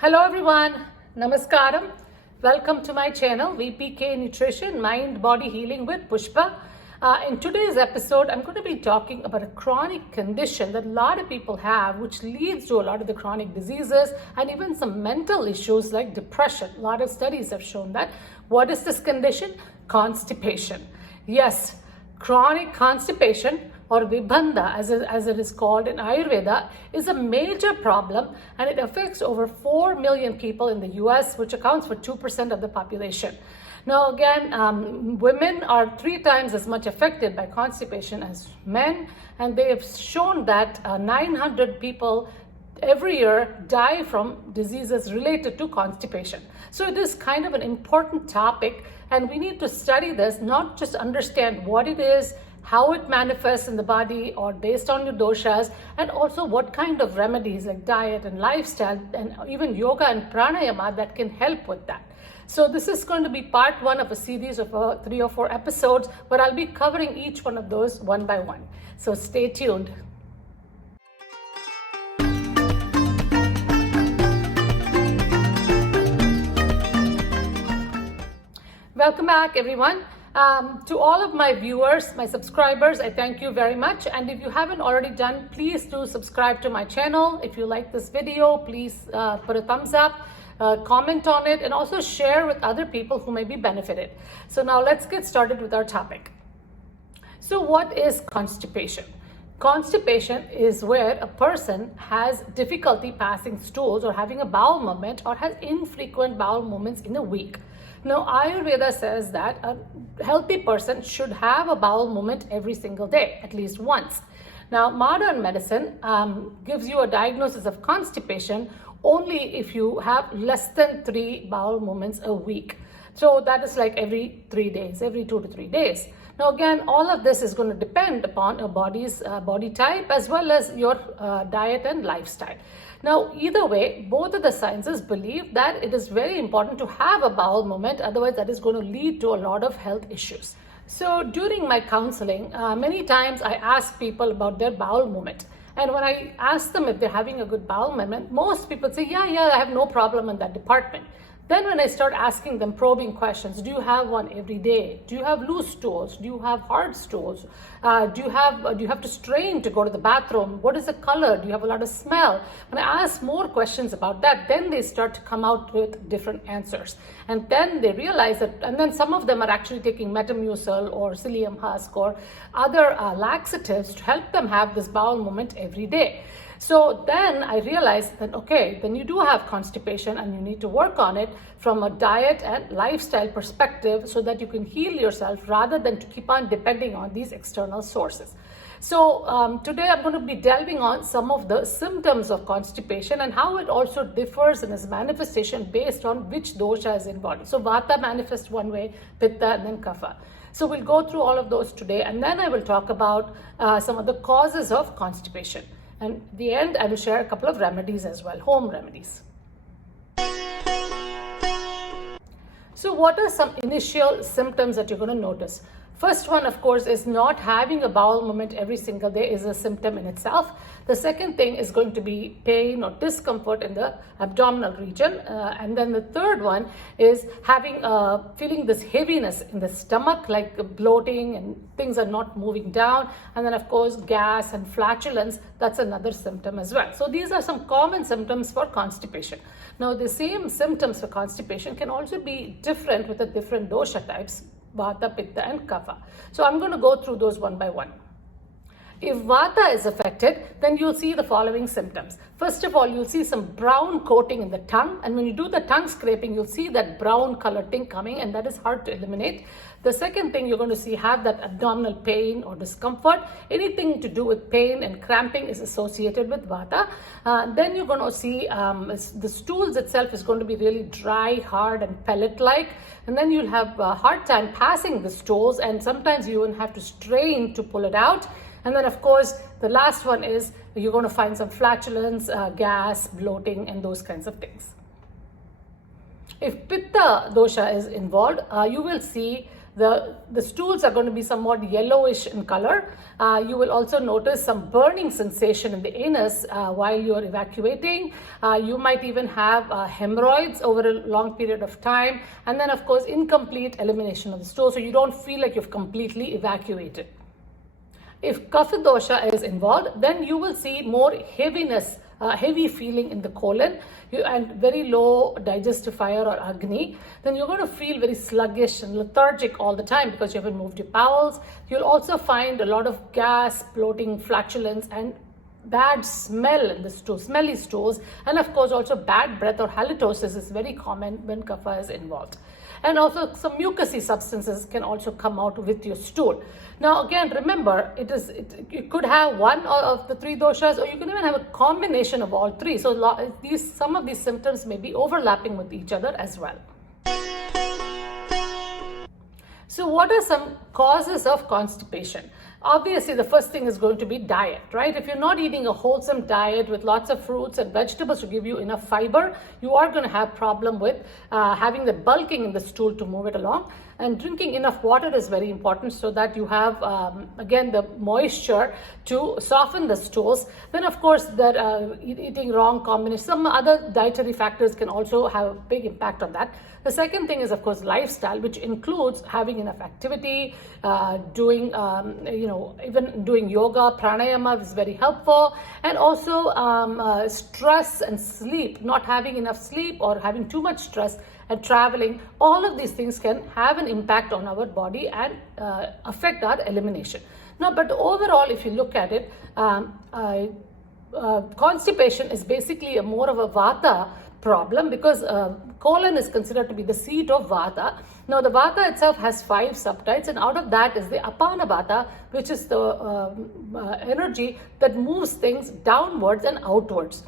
Hello everyone, Namaskaram. Welcome to my channel VPK Nutrition, Mind Body Healing with Pushpa. In today's episode, I'm going to be talking about a chronic condition that a lot of people have, which leads to a lot of the chronic diseases and even some mental issues like depression. A lot of studies have shown that. What is this condition? Constipation. Yes, chronic constipation, or Vibhanda as it is called in Ayurveda, is a major problem, and it affects over 4 million people in the US, which accounts for 2% of the population. Now again, women are 3 times as much affected by constipation as men, and they have shown that 900 people every year die from diseases related to constipation. So it is kind of an important topic, and we need to study this, not just understand what it is, how it manifests in the body or based on your doshas, and also what kind of remedies like diet and lifestyle and even yoga and pranayama that can help with that. So this is going to be part 1 of a series of 3 or 4 episodes, but I'll be covering each one of those one by one. So stay tuned. Welcome back, everyone. To all of my viewers, my subscribers, I thank you very much. And if you haven't already done, please do subscribe to my channel. If you like this video, please put a thumbs up, comment on it, and also share with other people who may be benefited. So now let's get started with our topic. So what is constipation? Constipation is where a person has difficulty passing stools or having a bowel movement or has infrequent bowel movements in a week. Now, Ayurveda says that a healthy person should have a bowel movement every single day, at least once. Now, modern medicine gives you a diagnosis of constipation only if you have less than 3 bowel movements a week. So that is like every 3 days, every 2 to 3 days. Now again, all of this is going to depend upon your body's body type as well as your diet and lifestyle. Now, either way, both of the sciences believe that it is very important to have a bowel movement, otherwise that is going to lead to a lot of health issues. So during my counseling, many times I ask people about their bowel movement. And when I ask them if they're having a good bowel movement, most people say, yeah, I have no problem in that department. Then when I start asking them probing questions, do you have one every day? Do you have loose stools? Do you have hard stools? Do you have to strain to go to the bathroom? What is the color? Do you have a lot of smell? When I ask more questions about that, then they start to come out with different answers. And then they realize that, and then some of them are actually taking Metamucil or psyllium husk or other laxatives to help them have this bowel movement every day. So then I realized that, okay, then you do have constipation and you need to work on it from a diet and lifestyle perspective so that you can heal yourself rather than to keep on depending on these external sources. So today I'm going to be delving on some of the symptoms of constipation and how it also differs in its manifestation based on which dosha is involved. So Vata manifests one way, Pitta, and then Kapha. So we'll go through all of those today, and then I will talk about some of the causes of constipation. And at the end, I will share a couple of remedies as well, home remedies. So what are some initial symptoms that you're going to notice? First one, of course, is not having a bowel movement every single day is a symptom in itself. The second thing is going to be pain or discomfort in the abdominal region. And then the third one is feeling this heaviness in the stomach, like bloating and things are not moving down. And then, of course, gas and flatulence, that's another symptom as well. So these are some common symptoms for constipation. Now, the same symptoms for constipation can also be different with the different dosha types, Vata, Pitta, and Kapha. So I'm going to go through those one by one. If Vata is affected, then you'll see the following symptoms. First of all, you'll see some brown coating in the tongue, and when you do the tongue scraping, you'll see that brown color thing coming, and that is hard to eliminate. The second thing you're going to see have that abdominal pain or discomfort. Anything to do with pain and cramping is associated with Vata. Then you're going to see the stools itself is going to be really dry, hard, and pellet-like. And then you'll have a hard time passing the stools, and sometimes you even have to strain to pull it out. And then, of course, the last one is you're going to find some flatulence, gas, bloating, and those kinds of things. If Pitta dosha is involved, you will see the stools are going to be somewhat yellowish in color. You will also notice some burning sensation in the anus while you're evacuating. You might even have hemorrhoids over a long period of time, and then of course incomplete elimination of the stool, so you don't feel like you've completely evacuated. If kapha dosha is involved, then you will see more heaviness, heavy feeling in the colon, and very low digestive fire or agni. Then you're going to feel very sluggish and lethargic all the time because you haven't moved your bowels. You'll also find a lot of gas, bloating, flatulence, and bad smell in the stool, smelly stools, and of course also bad breath or halitosis is very common when kapha is involved. And also some mucousy substances can also come out with your stool. Now again, remember, you could have one of the three doshas, or you can even have a combination of all three. So some of these symptoms may be overlapping with each other as well. So what are some causes of constipation? Obviously, the first thing is going to be diet, right? If you're not eating a wholesome diet with lots of fruits and vegetables to give you enough fiber, you are going to have problem with having the bulking in the stool to move it along. And drinking enough water is very important so that you have, again, the moisture to soften the stools. Then, of course, that eating wrong combination, some other dietary factors can also have a big impact on that. The second thing is, of course, lifestyle, which includes having enough activity, doing, even doing yoga, pranayama is very helpful, and also stress and sleep, not having enough sleep or having too much stress and traveling. All of these things can have an impact on our body and affect our elimination. Now, but overall, if you look at it, constipation is basically more of a vata problem because colon is considered to be the seat of vata. Now the vata itself has 5 subtypes, and out of that is the apana vata, which is the energy that moves things downwards and outwards.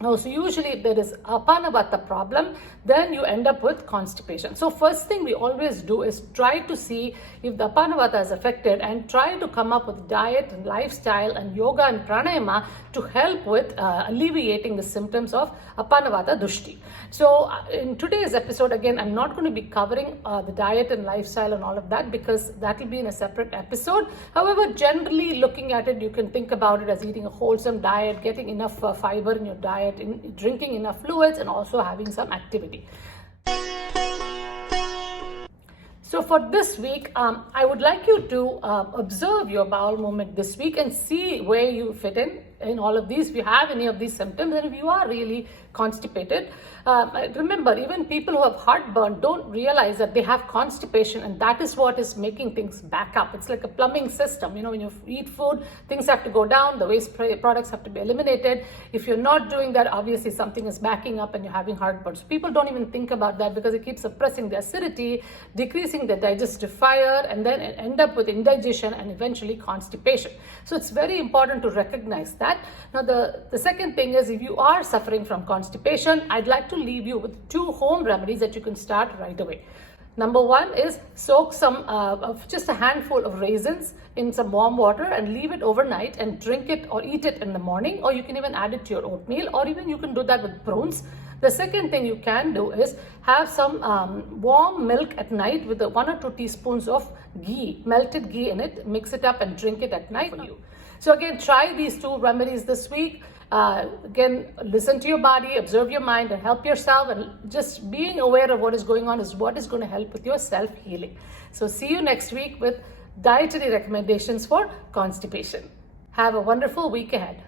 Now, so usually if there is apana vata problem, then you end up with constipation. So first thing we always do is try to see if the apana vata is affected and try to come up with diet and lifestyle and yoga and pranayama to help with alleviating the symptoms of apana vata dushti. So in today's episode, again, I'm not going to be covering the diet and lifestyle and all of that because that will be in a separate episode. However, generally looking at it, you can think about it as eating a wholesome diet, getting enough fiber in your diet, drinking enough fluids, and also having some activity. So for this week, I would like you to observe your bowel movement this week and see where you fit in all of these. If you have any of these symptoms, and if you are really constipated, remember, even people who have heartburn don't realize that they have constipation, and that is what is making things back up. It's like a plumbing system. You know, when you eat food, things have to go down, the waste products have to be eliminated. If you're not doing that, obviously something is backing up and you're having heartburn. So people don't even think about that because it keeps suppressing the acidity, decreasing the digestive fire, and then end up with indigestion and eventually constipation. So it's very important to recognize that. Now the second thing is, if you are suffering from constipation, I'd like to leave you with 2 home remedies that you can start right away. Number 1 is soak some just a handful of raisins in some warm water and leave it overnight and drink it or eat it in the morning, or you can even add it to your oatmeal, or even you can do that with prunes. The second thing you can do is have some warm milk at night with 1 or 2 teaspoons of ghee, melted ghee in it. Mix it up and drink it at night for you. So again, try these 2 remedies this week. Again, listen to your body, observe your mind, and help yourself. And just being aware of what is going on is what is going to help with your self-healing. So see you next week with dietary recommendations for constipation. Have a wonderful week ahead.